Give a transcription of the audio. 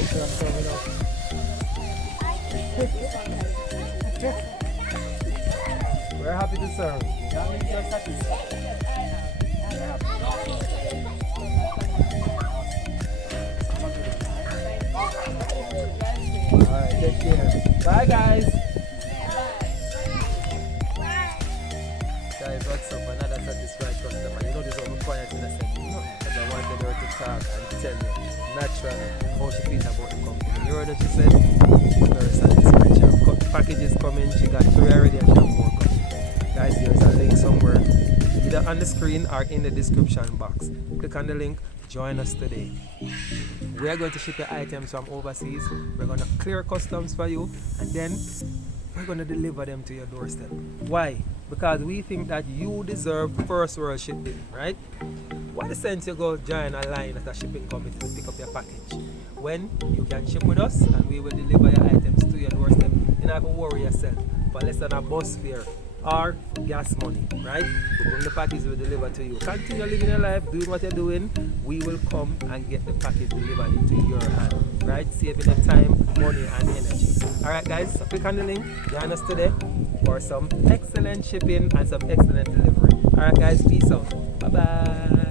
make sure I'm showing up. We're happy to serve. That means you're satisfied. We're happy. Alright, take care. Bye guys. Guys, what's up? Another satisfied customer. You notice how I'm quiet when I said nothing because I wanted her to talk and tell you naturally how she feels about the company. You heard what she said? She's very satisfied. She have packages coming, she got 3 already and she have more coming. Guys, there's a link somewhere either on the screen or in the description box. Click on the link, join us today. We are going to ship your items from overseas. We're going to clear customs for you and then we're going to deliver them to your doorstep. Why? Because we think that you deserve first world shipping, right? What the sense you go join a line at a shipping company to pick up your package when you can ship with us and we will deliver your items to your doorstep. You don't have to worry yourself for less than a bus fare or gas money, right? We bring the package, we deliver to you. Continue living your life, doing what you're doing. We will come and get the package delivered into your hand, right? Saving the time, money, and energy. Alright guys, so click on the link, join us today for some excellent shipping and some excellent delivery. Alright guys, peace out. Bye bye.